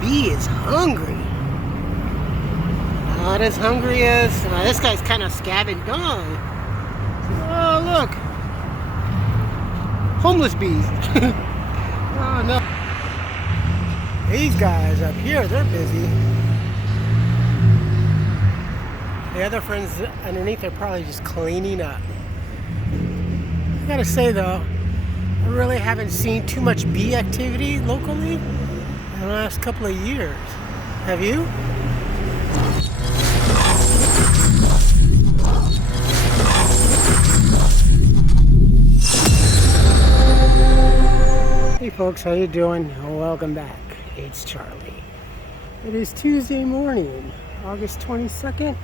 B is hungry. Not as hungry as this guy's kind of scabbing dog. Oh look, homeless bees. Oh no, these guys up here, they're busy. The other friends underneath are probably just cleaning up. I gotta say though, I really haven't seen too much bee activity locally in the last couple of years. Have you? Hey folks, how you doing? Welcome back. It's Charlie. It is Tuesday morning, August 22nd,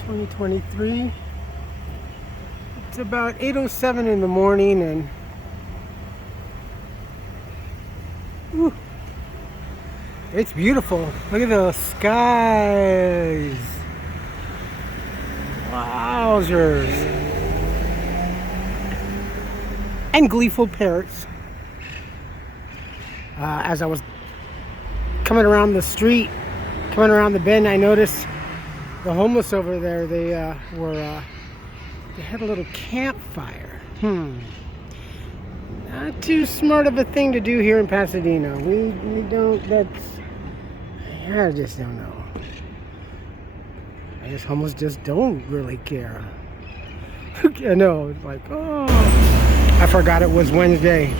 2023. It's about 8:07 in the morning and it's beautiful. Look at those skies. Wowzers. And gleeful parrots. As I was coming around the street, coming around the bend, I noticed the homeless over there. They had a little campfire. Not too smart of a thing to do here in Pasadena. We don't. I just don't know. I guess homeless just don't really care. I know. It's like, oh, I forgot it was Wednesday.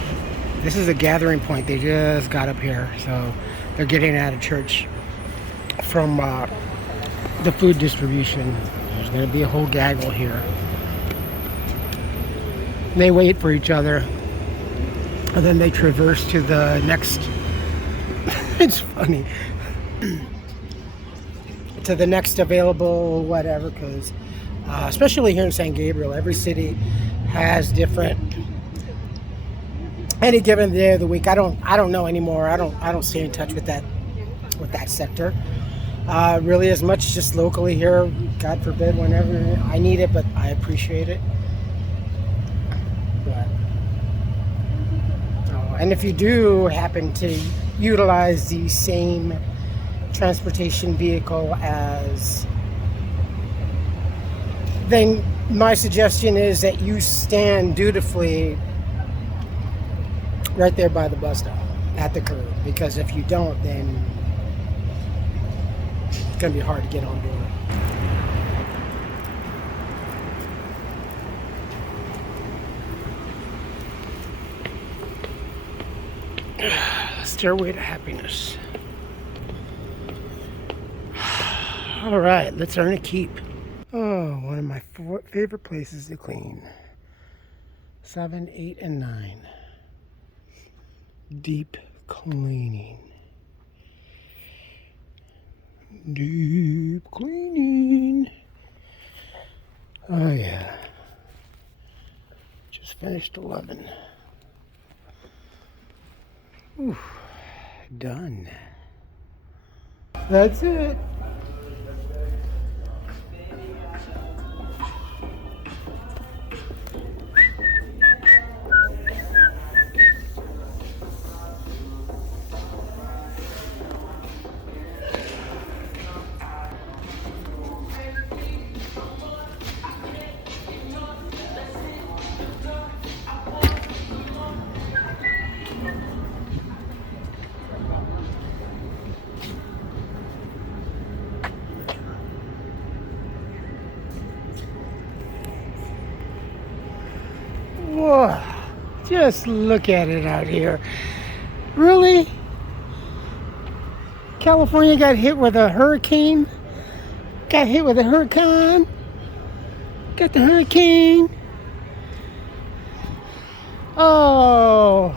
This is a gathering point. They just got up here, so they're getting out of church from the food distribution. There's going to be a whole gaggle here. They wait for each other, and then they traverse to the next. It's funny. To the next available whatever, because especially here in San Gabriel, every city has different. Any given day of the week, I don't know anymore. I don't stay in touch with that sector really as much. Just locally here, God forbid, whenever I need it, but I appreciate it. But and if you do happen to utilize the same transportation vehicle as, then my suggestion is that you stand dutifully right there by the bus stop at the curb, because if you don't, then it's gonna be hard to get on board. Stairway to happiness. All right, let's earn a keep. Oh, one of my favorite places to clean. 7, 8, and 9. Deep cleaning. Deep cleaning. Oh yeah. Just finished 11. Ooh, done. That's it. Whoa, just look at it out here. Really? California got hit with a hurricane? Got hit with a hurricane? Got the hurricane? Oh,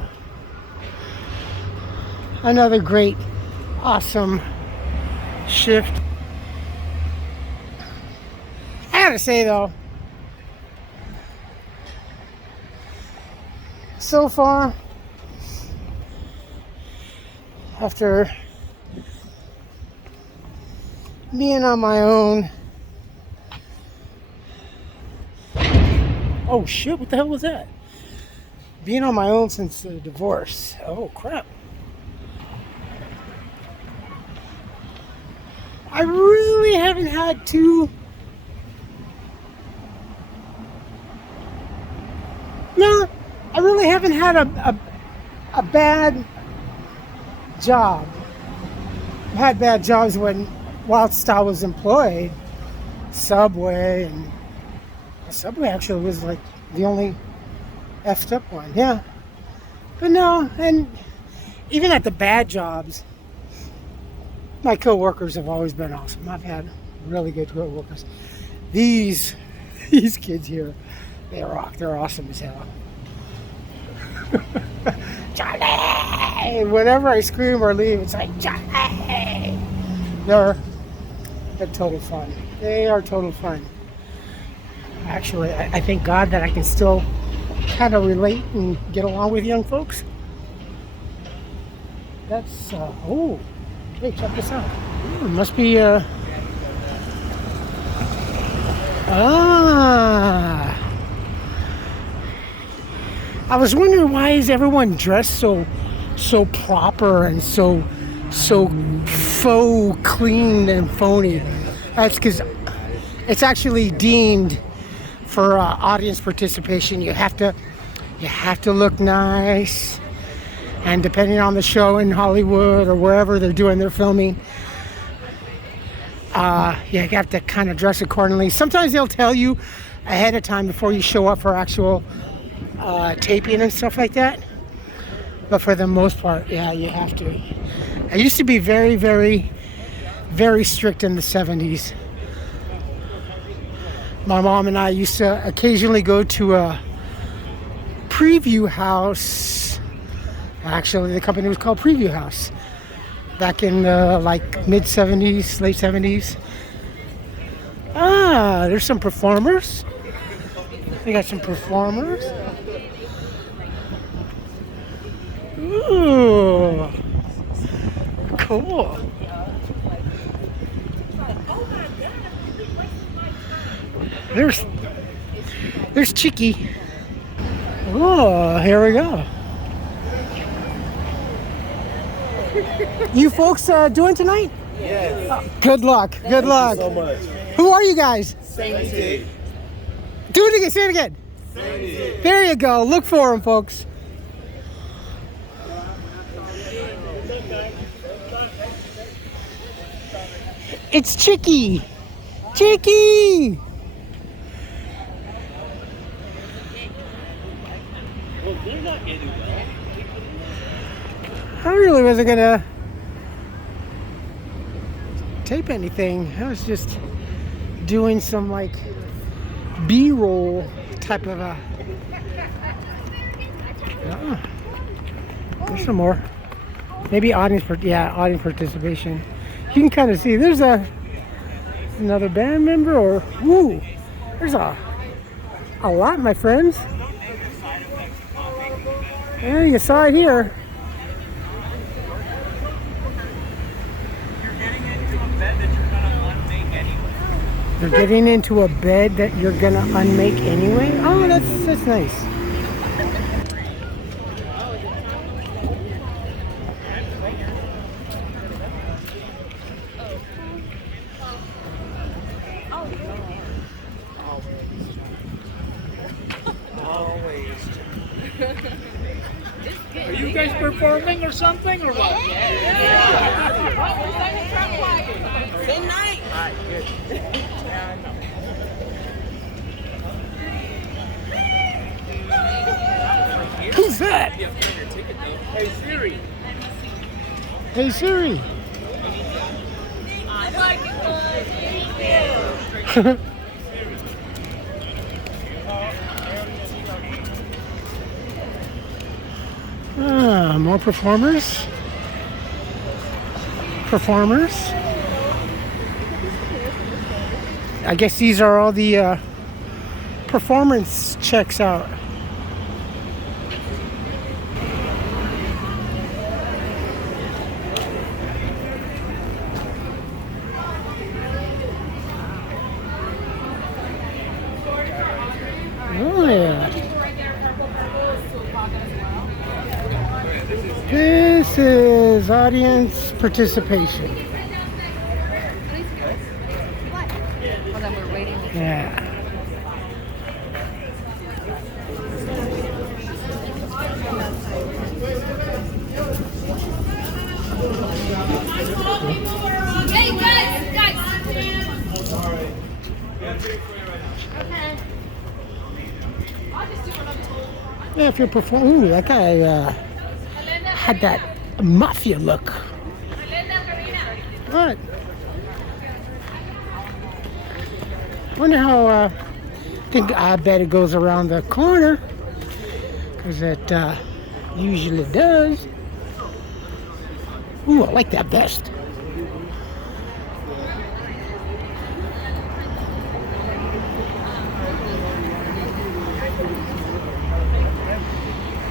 another great, awesome shift. I gotta say though, so far, after being on my own, oh shit, what the hell was that? Being on my own since the divorce. Oh crap. I really haven't had to. No, I really haven't had a bad job. I've had bad jobs whilst I was employed. Subway, and Subway actually was like the only effed up one. Yeah. But no, and even at the bad jobs, my co-workers have always been awesome. I've had really good co-workers. These kids here, they rock. They're awesome as hell. Johnny! Whenever I scream or leave, it's like, Johnny! They're total fun. They are total fun. Actually, I thank God that I can still kind of relate and get along with young folks. That's, oh, hey, check this out. It must be, I was wondering, why is everyone dressed so proper and so faux clean and phony? That's because it's actually deemed for audience participation. You have to look nice, and depending on the show in Hollywood or wherever they're doing their filming, you have to kind of dress accordingly. Sometimes they'll tell you ahead of time before you show up for actual taping and stuff like that. But for the most part, yeah, you have to. I used to be very, very, very strict in the 70s. My mom and I used to occasionally go to a preview house. Actually, the company was called Preview House. Back in like mid-70s, late 70s. There's some performers. We got some performers. Ooh, cool. There's Chicky. Oh, here we go. You folks doing tonight? Yes. Good luck. Good luck. Thank you so much. Who are you guys? Sandy. Do it again. Say it again. Sandy. There you go. Look for them, folks. It's Chicky. Chicky. I really wasn't gonna tape anything. I was just doing some like B-roll type of a. Oh, there's some more. Maybe audience participation. You can kind of see there's another band member, or woo, there's a lot, my friends. Yeah, you saw it here. You're getting into a bed that you're gonna unmake anyway. Oh, that's nice. Are you guys performing or something, or what? Good night. Who's that? Hey Siri. Hey Siri. I like it, thank you. More performers. I guess these are all the performance checks out. Oh yeah. This is audience participation. Yeah. Hey guys! Okay. Yeah, if you're performing, ooh, that guy had that mafia look. What? Wonder how. I bet it goes around the corner, because it usually does. Ooh, I like that vest.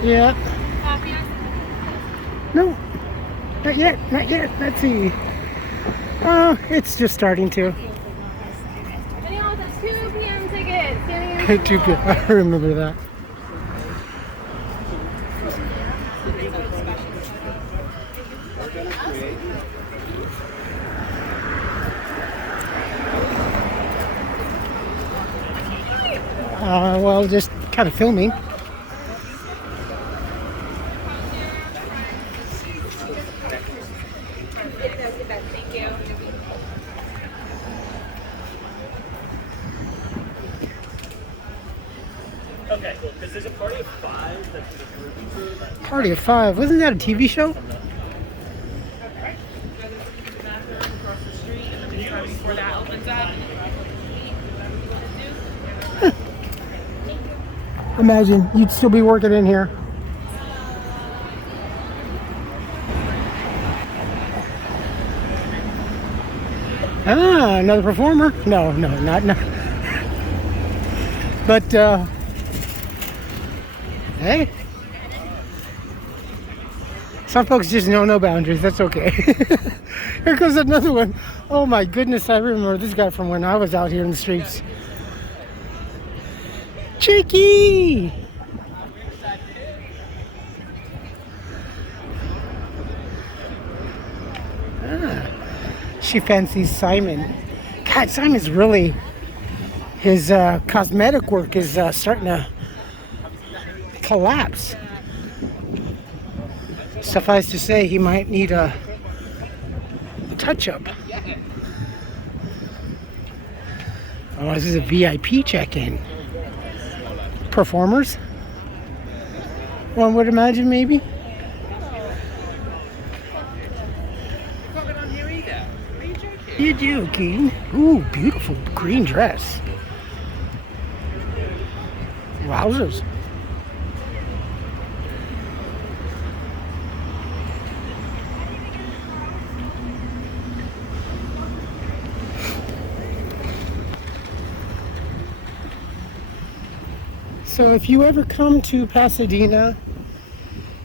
Yeah. No, not yet, not yet. Let's see. Oh, it's just starting to. Anyone with a 2 p.m. ticket? 2 p.m. I remember that. Well, just kind of filming. Okay, cool. Because there's a party of 5 that's just moving through. Party of 5. Wasn't that a TV show? Imagine you'd still be working in here. Ah, another performer? No, not. But hey, some folks just know no boundaries. That's okay. Here comes another one. Oh my goodness, I remember this guy from when I was out here in the streets. Chicky! Ah, she fancies Simon. God, Simon's really, his cosmetic work is starting to collapse. Suffice to say, he might need a touch-up. Oh, this is a VIP check-in. Performers, one would imagine, maybe. You joking? Ooh, beautiful green dress. Wowzers. So if you ever come to Pasadena,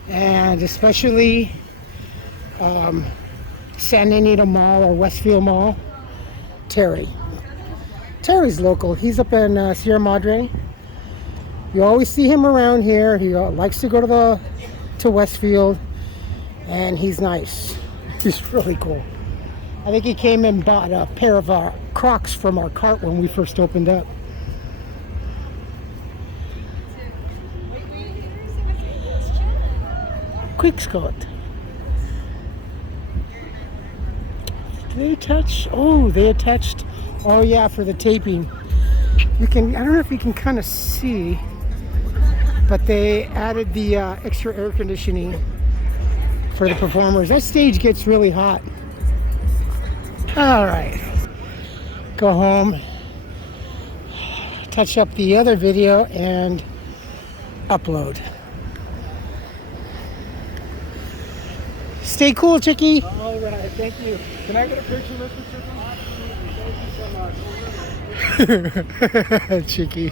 and especially San Anita Mall or Westfield Mall, Terry's local. He's up in Sierra Madre. You always see him around here. He likes to go to Westfield, and he's nice. He's really cool. I think he came and bought a pair of Crocs from our cart when we first opened up. Quick Scott. Did they attach? Oh, they attached. Oh yeah, for the taping. You can. I don't know if you can kind of see, but they added the extra air conditioning for the performers. That stage gets really hot. All right, go home, touch up the other video, and upload. Stay cool, Chicky. All right, thank you. Can I get a picture with you so much? Chicky.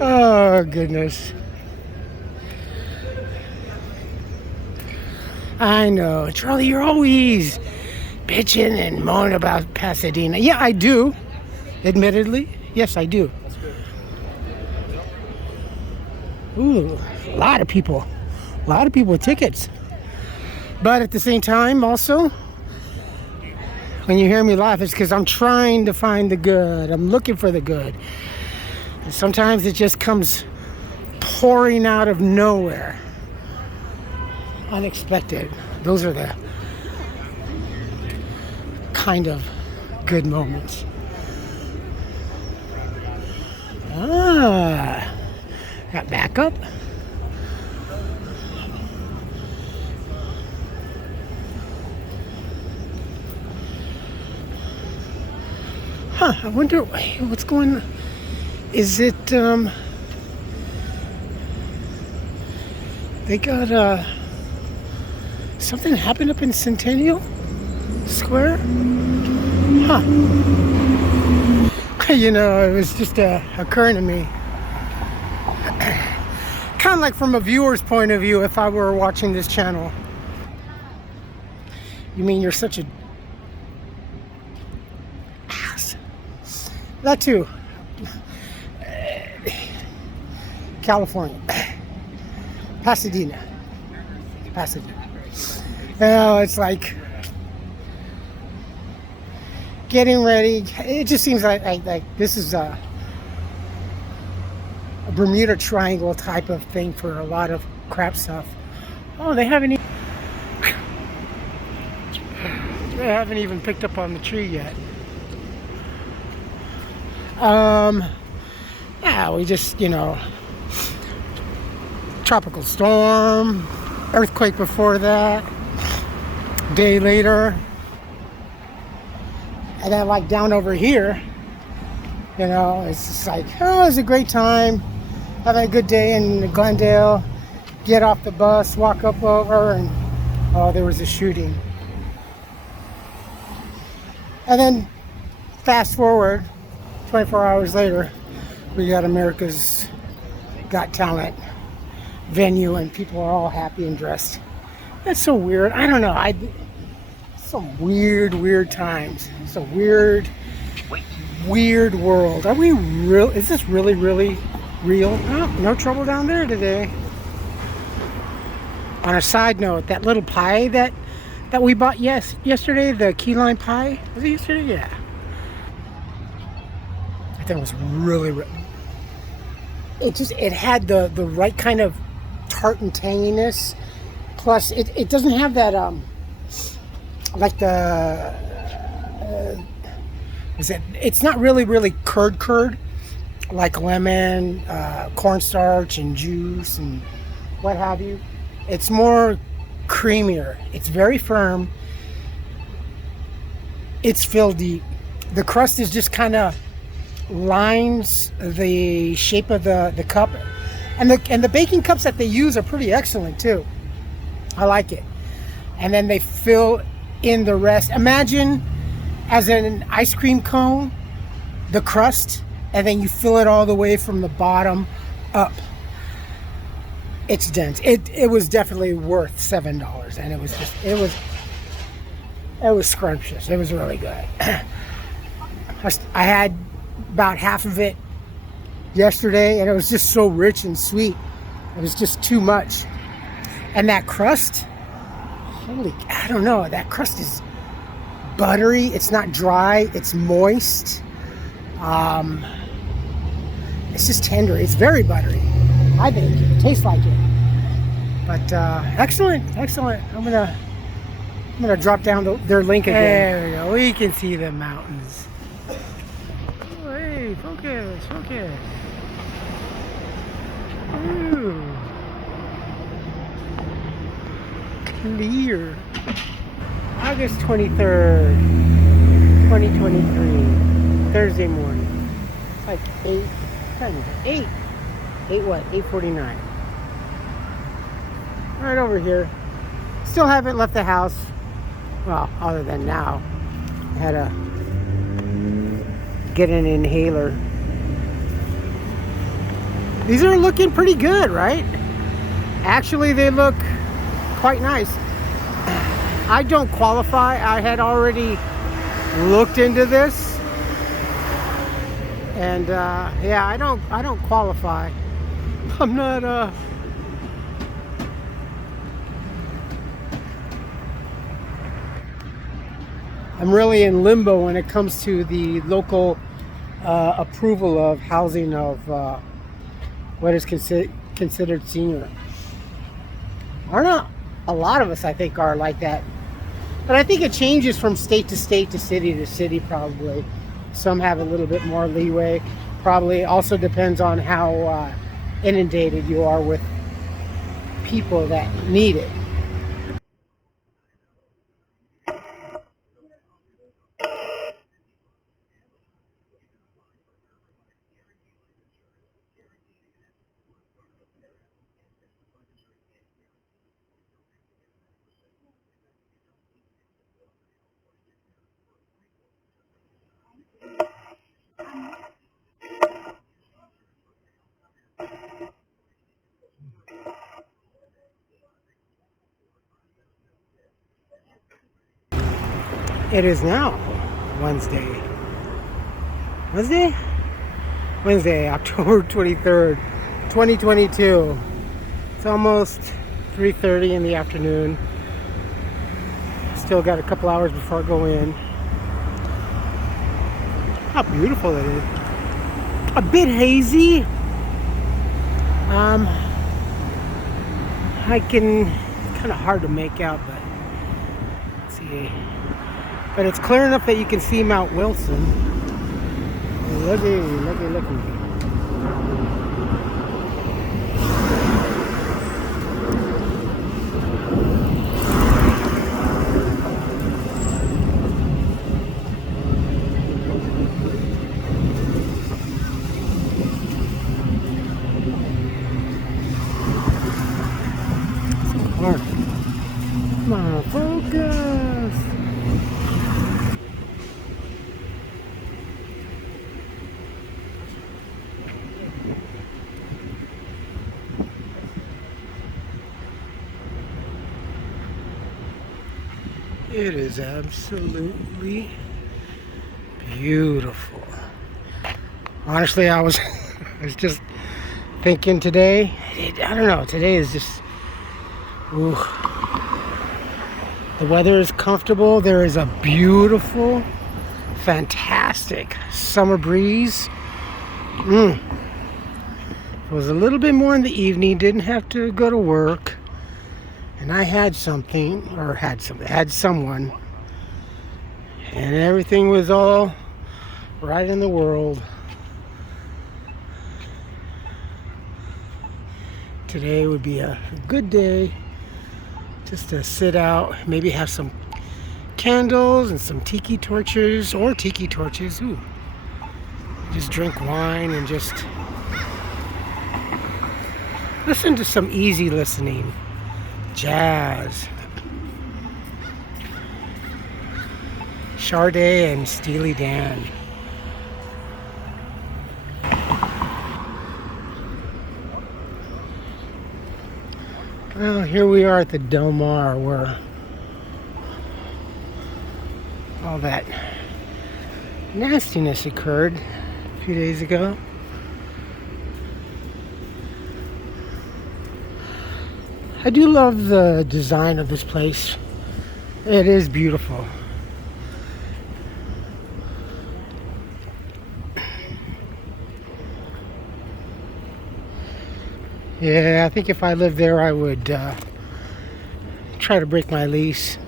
Oh, goodness. I know. Charlie, you're always bitching and moaning about Pasadena. Yeah, I do. Admittedly. Yes, I do. Ooh, a lot of people. A lot of people with tickets. But at the same time, also, When you hear me laugh, it's because I'm trying to find the good. I'm looking for the good. And sometimes it just comes pouring out of nowhere. Unexpected. Those are the kind of good moments. Got backup. I wonder what's going on. Is it, they got, something happened up in Centennial Square? You know, it was just occurring to me. Kind of like from a viewer's point of view, if I were watching this channel. You mean you're such a ass? That too. California. Pasadena. Oh, it's like getting ready. It just seems like this is a Bermuda Triangle type of thing for a lot of crap stuff. Oh, they haven't even picked up on the tree yet. Yeah, we just, you know, tropical storm, earthquake before that, day later. And then like down over here, you know, it's just like, oh, it's a great time, having a good day in Glendale, get off the bus, walk up over, and oh, there was a shooting. And then fast forward 24 hours later, we got America's Got Talent venue and people are all happy and dressed. That's so weird. I don't know. Some weird times. It's a weird world. Are we real? Is this really real? Oh, no trouble down there today. On a side note, that little pie that we bought yesterday, the key lime pie. Was it yesterday? Yeah. I think it was really it had the right kind of tart and tanginess. Plus, it doesn't have that like the it's not really curd like lemon, cornstarch and juice and what have you. It's more creamier. It's very firm. It's filled deep. The crust is just kind of lines the shape of the cup, and the baking cups that they use are pretty excellent too. I like it. And then they fill in the rest. Imagine as an ice cream cone, the crust, and then you fill it all the way from the bottom up. It's dense. It was definitely worth $7, and it was scrumptious. It was really good. I had about half of it yesterday, and it was just so rich and sweet. It was just too much. And that crust, I don't know, that crust is buttery. It's not dry. It's moist. It's just tender. It's very buttery. I think it tastes like it. But excellent. I'm gonna drop down their link again. There we go. We can see the mountains. Oh, hey, focus. Ooh. Clear. August 23rd, 2023, Thursday morning. It's like 8:49. Right over here. Still haven't left the house. Well, other than now. I had to get an inhaler. These are looking pretty good, right? Actually, they look quite nice. I don't qualify. I had already looked into this, and yeah, I don't qualify. I'm not I'm really in limbo when it comes to the local approval of housing of what is considered senior. I don't know. A lot of us, I think, are like that. But I think it changes from state to state to city probably. Some have a little bit more leeway. Probably also depends on how inundated you are with people that need it. It is now Wednesday, October 23rd, 2022. It's almost 3:30 in the afternoon. Still got a couple hours before I go in. How beautiful it is. A bit hazy. It's kind of hard to make out, but let's see. But it's clear enough that you can see Mount Wilson. Looky. Come on, focus. It is absolutely beautiful. Honestly, I was just thinking today, I don't know, today is just, ooh. The weather is comfortable. There is a beautiful, fantastic summer breeze. It was a little bit more in the evening, didn't have to go to work. And I had someone, and everything was all right in the world. Today would be a good day just to sit out, maybe have some candles and some tiki torches. Ooh. Just drink wine and just listen to some easy listening. Jazz. Sade and Steely Dan. Well, here we are at the Del Mar, where all that nastiness occurred a few days ago. I do love the design of this place. It is beautiful. Yeah, I think if I lived there, I would try to break my lease,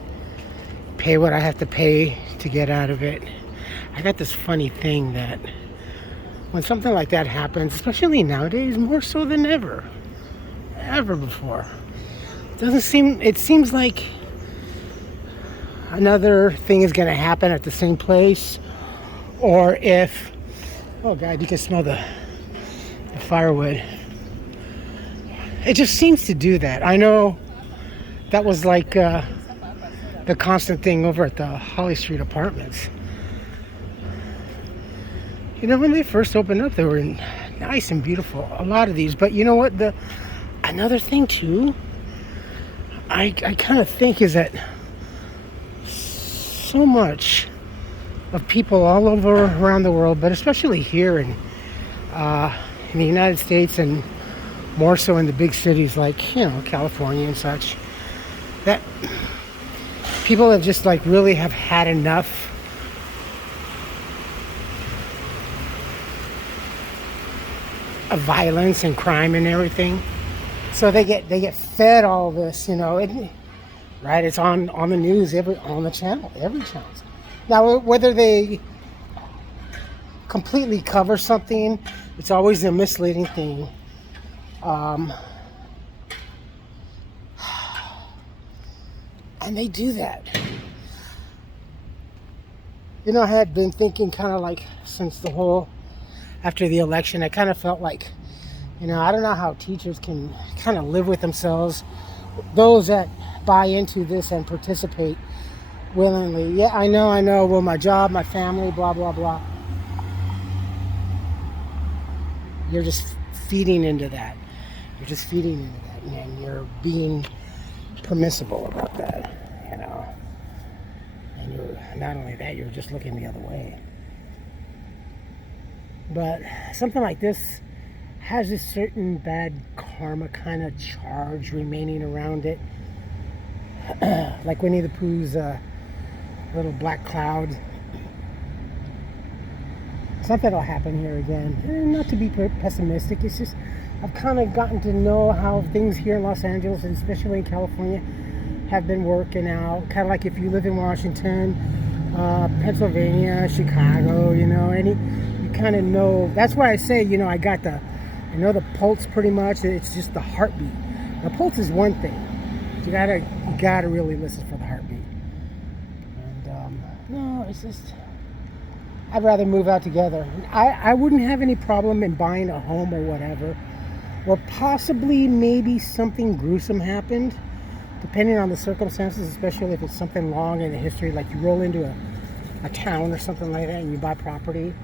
pay what I have to pay to get out of it. I got this funny thing that when something like that happens, especially nowadays, more so than ever before, it seems like another thing is going to happen at the same place, or if, oh God, you can smell the firewood. It just seems to do that. I know that was like the constant thing over at the Holly Street Apartments. You know, when they first opened up, they were nice and beautiful, a lot of these. But you know what? Another thing too, I kind of think is that so much of people all over around the world, but especially here in the United States, and more so in the big cities like, you know, California and such, that people have just like really have had enough of violence and crime and everything. So they get fed all this, you know, right? It's on the news, on the channel, every channel. Now, whether they completely cover something, it's always a misleading thing. And they do that. You know, I had been thinking kind of like since after the election, I kind of felt like, you know, I don't know how teachers can kind of live with themselves. Those that buy into this and participate willingly. Yeah, I know. Well, my job, my family, blah, blah, blah. You're just feeding into that. You're just feeding into that. And you're being permissible about that, you know. And you're not only that, you're just looking the other way. But something like this has a certain bad karma kind of charge remaining around it. Like Winnie the Pooh's little black cloud. Something will happen here again. And not to be pessimistic, it's just I've kind of gotten to know how things here in Los Angeles, and especially in California, have been working out. Kind of like if you live in Washington, Pennsylvania, Chicago, you know, you kind of know. That's why I say, you know, I know the pulse pretty much. It's just the heartbeat. The pulse is one thing. You gotta really listen for the heartbeat. And no, it's just I'd rather move out together. I wouldn't have any problem in buying a home or whatever, or possibly maybe something gruesome happened, depending on the circumstances, especially if it's something long in the history, like you roll into a town or something like that and you buy property.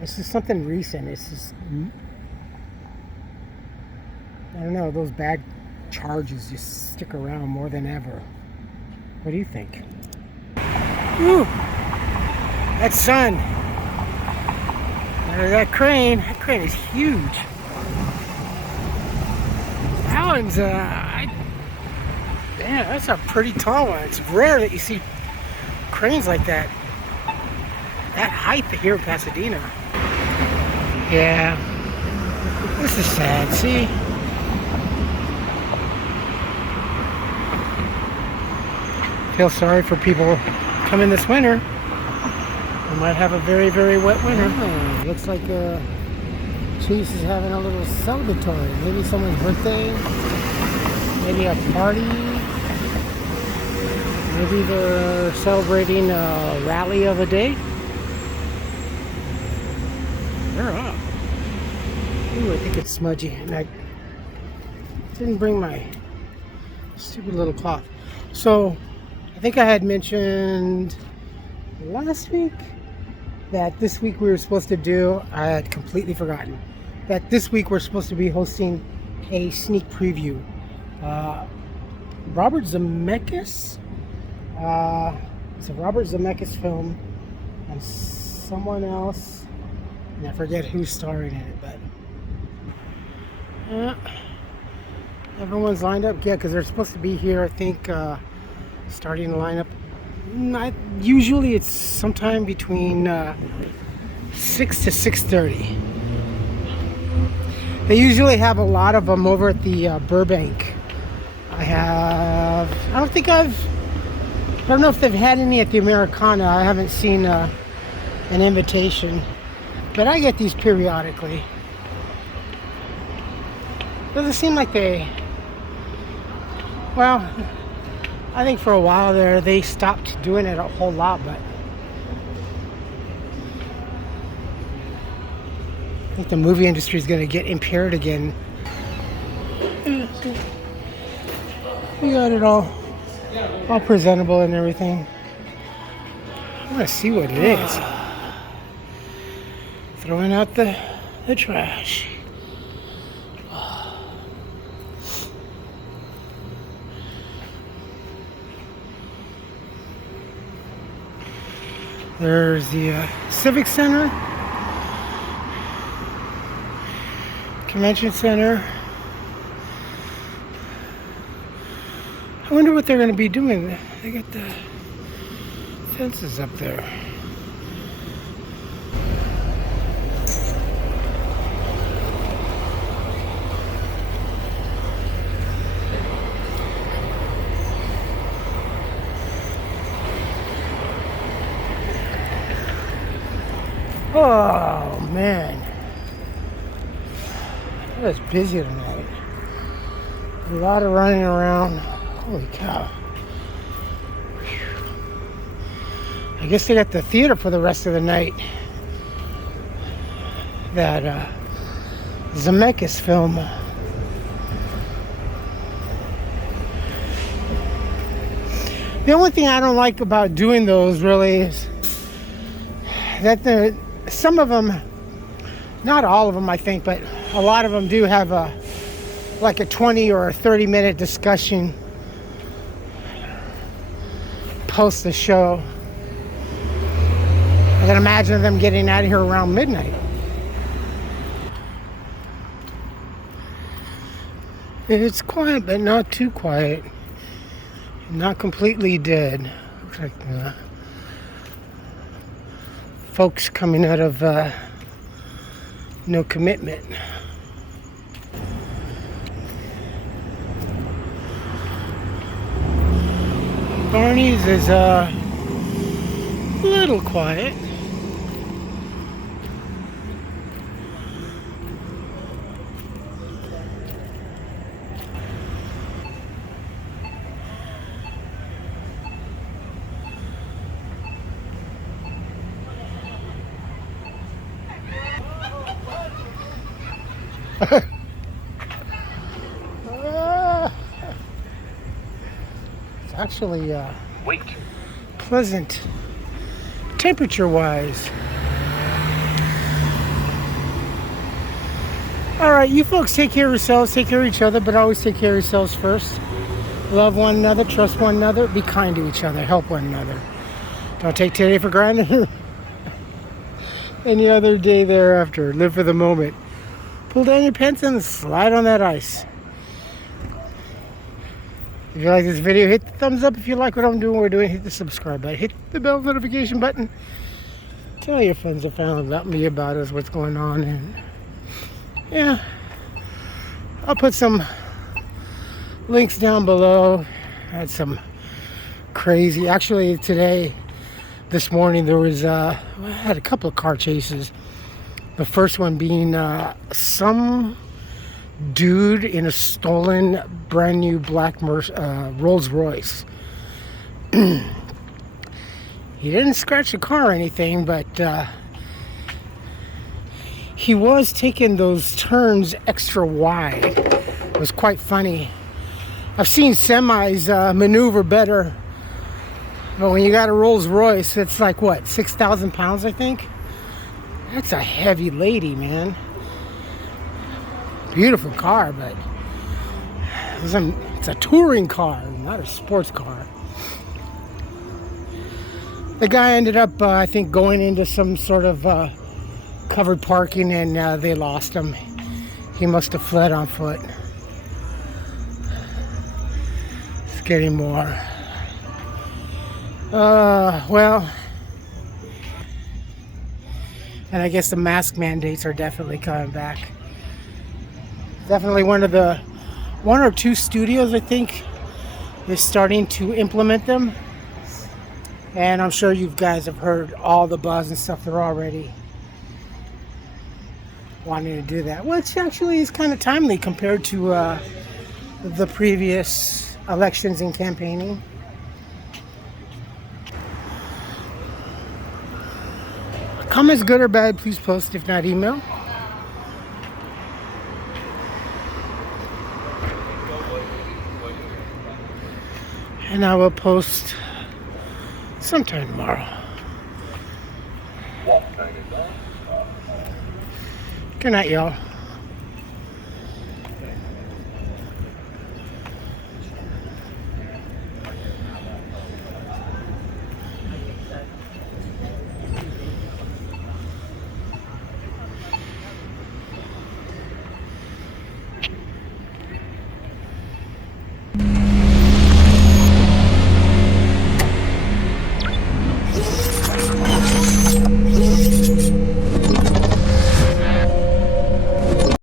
It's just something recent. It's just, I don't know, those bad charges just stick around more than ever. What do you think? Ooh, that sun. That crane is huge. That one's, damn, that's a pretty tall one. It's rare that you see cranes like that. That height here in Pasadena. Yeah, this is sad, see? Feel sorry for people coming this winter. We might have a very, very wet winter. Oh, looks like Chase is having a little celebratory. Maybe someone's birthday, maybe a party. Maybe they're celebrating a rally of a day. They're up. Ooh, I think it's smudgy. And I didn't bring my stupid little cloth. So, I think I had mentioned last week that this week we were supposed to do, I had completely forgotten, that this week we're supposed to be hosting a sneak preview. Robert Zemeckis, it's a Robert Zemeckis film, and someone else, and I forget who's starring in it, but everyone's lined up. Yeah, because they're supposed to be here, I think, starting to line up. Usually it's sometime between 6 to 6:30. They usually have a lot of them over at the Burbank. I don't know if they've had any at the Americana. I haven't seen an invitation, but I get these periodically. Doesn't seem like well, I think for a while there they stopped doing it a whole lot, but I think the movie industry is going to get impaired again. We got it all presentable and everything. I want to see what it is. Throwing out the trash. There's the Civic Center, Convention Center. I wonder what they're going to be doing. They got the fences up there. Oh man, it was busy tonight. A lot of running around. Holy cow. I guess they got the theater for the rest of the night. That Zemeckis film. The only thing I don't like about doing those really is that some of them, not all of them I think, but a lot of them do have like a 20 or a 30-minute discussion post the show. I can imagine them getting out of here around midnight. It's quiet, but not too quiet. Not completely dead. Looks like folks coming out of no commitment. Barney's is a little quiet. It's actually pleasant temperature wise. Alright, you folks take care of yourselves, take care of each other, but always take care of yourselves first. Love one another, trust one another, be kind to each other, help one another. Don't take today for granted. Any other day thereafter. Live for the moment. Pull down your pants and slide on that ice. If you like this video, hit the thumbs up. If you like what I'm doing, hit the subscribe button. Hit the bell notification button. Tell your friends and family about me, about us, what's going on. And yeah, I'll put some links down below. I had some crazy, actually this morning there was, I had a couple of car chases. The first one being some dude in a stolen brand new black Rolls Royce. He didn't scratch the car or anything, but he was taking those turns extra wide. It was quite funny. I've seen semis maneuver better, but when you got a Rolls Royce, it's like what, 6,000 pounds I think? That's a heavy lady, man. Beautiful car, but it's a touring car, not a sports car. The guy ended up, I think, going into some sort of covered parking, and they lost him. He must have fled on foot. It's getting more. Well, and I guess the mask mandates are definitely coming back. Definitely one or two studios, I think, is starting to implement them. And I'm sure you guys have heard all the buzz and stuff. They're already wanting to do that, which actually is kind of timely compared to the previous elections and campaigning. Comments, good or bad, please post. If not, email. And I will post sometime tomorrow. Good night, y'all.